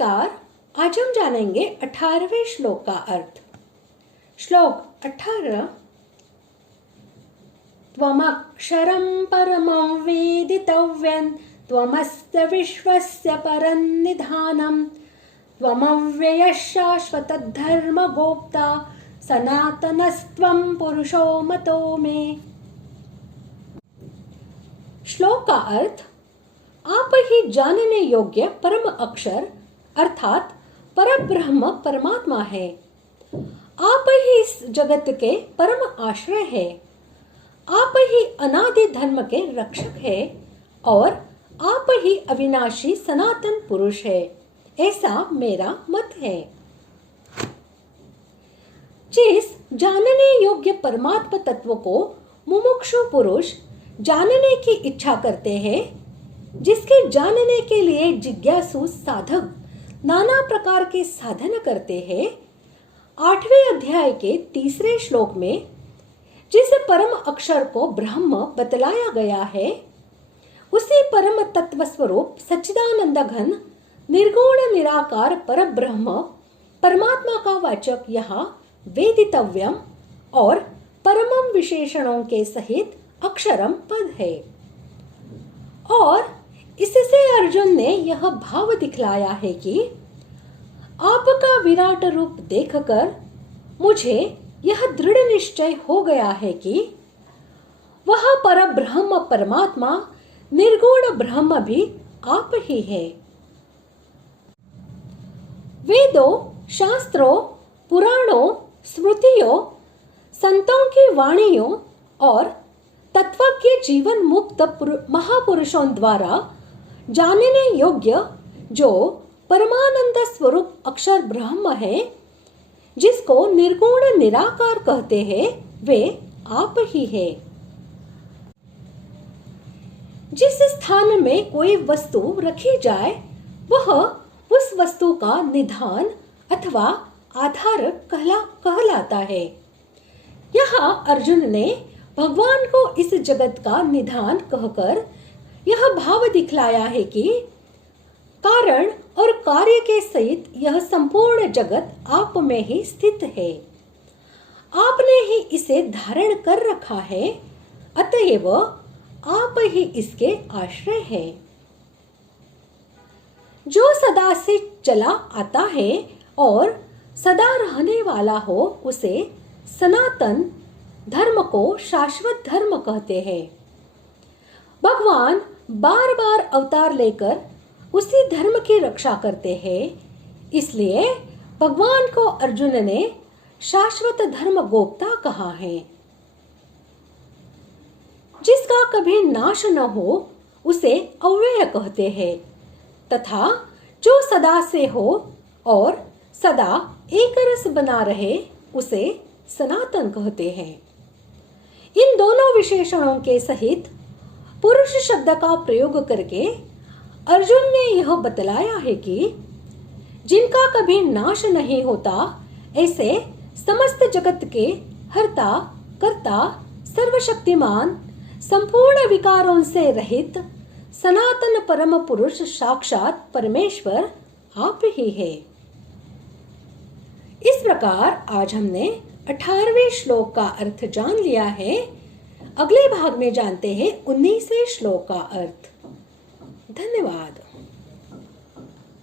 नमस्कार। आज हम जानेंगे 18वें श्लोक का अर्थ। श्लोक 18। त्वमक्षरं परमं वेदितव्यं त्वमस्य विश्वस्य परन्निधानं त्वमव्ययः शाश्वतः धर्मगोप्ता सनातनस्त्वं पुरुषो मतो मे। श्लोक का अर्थ, आप ही जानने योग्य परम अक्षर अर्थात परब्रह्म परमात्मा है। आप ही इस जगत के परम आश्रय है। आप ही अनादि धर्म के रक्षक है और आप ही अविनाशी सनातन पुरुष है, ऐसा मेरा मत है। जिस जानने योग्य परमात्मा तत्व को मुमुक्षु पुरुष जानने की इच्छा करते हैं, जिसके जानने के लिए जिज्ञासु साधक नाना प्रकार के साधन करते हैं, 8वें अध्याय के 3 श्लोक में जिस परम अक्षर को ब्रह्म बतलाया गया है, उसी परम तत्व स्वरूप सच्चिदानंद घन निर्गुण निराकार पर ब्रह्म परमात्मा का वाचक यहाँ वेदितव्यम और परमम विशेषणों के सहित अक्षरम पद है। और इससे अर्जुन ने यह भाव दिखलाया है कि आपका विराट रूप देखकर मुझे यह दृढ़ निश्चय हो गया है कि वह परब्रह्म परमात्मा निर्गुण ब्रह्म भी आप ही है। वेदों, शास्त्रों, पुराणों, स्मृतियों, संतों की वाणियों और तत्वज्ञ जीवन मुक्त महापुरुषों द्वारा जानने योग्य जो परमानंद स्वरूप अक्षर ब्रह्म है, जिसको निर्गुण निराकार कहते हैं, वे आप ही है। जिस स्थान में कोई वस्तु रखी जाए, वह उस वस्तु का निधान अथवा आधार कहलाता है। यहाँ अर्जुन ने भगवान को इस जगत का निधान कहकर यह भाव दिखलाया है कि कारण और कार्य के सहित यह संपूर्ण जगत आप में ही स्थित है। आपने ही इसे धारण कर रखा है, अतएव आप ही इसके आश्रय है। जो सदा से चला आता है और सदा रहने वाला हो, उसे सनातन धर्म को शाश्वत धर्म कहते हैं। भगवान बार बार अवतार लेकर उसी धर्म की रक्षा करते हैं, इसलिए भगवान को अर्जुन ने शाश्वत धर्म गोप्ता कहा है। जिसका कभी नाश न हो, उसे अव्यय कहते हैं, तथा जो सदा से हो और सदा एक रस बना रहे, उसे सनातन कहते हैं। इन दोनों विशेषणों के सहित पुरुष शब्द का प्रयोग करके अर्जुन ने यह बतलाया है कि जिनका कभी नाश नहीं होता, ऐसे समस्त जगत के हर्ता, कर्ता, सर्वशक्तिमान, संपूर्ण विकारों से रहित सनातन परम पुरुष साक्षात परमेश्वर आप ही है। इस प्रकार आज हमने 18वें श्लोक का अर्थ जान लिया है। अगले भाग में जानते हैं 19वें श्लोक का अर्थ। धन्यवाद।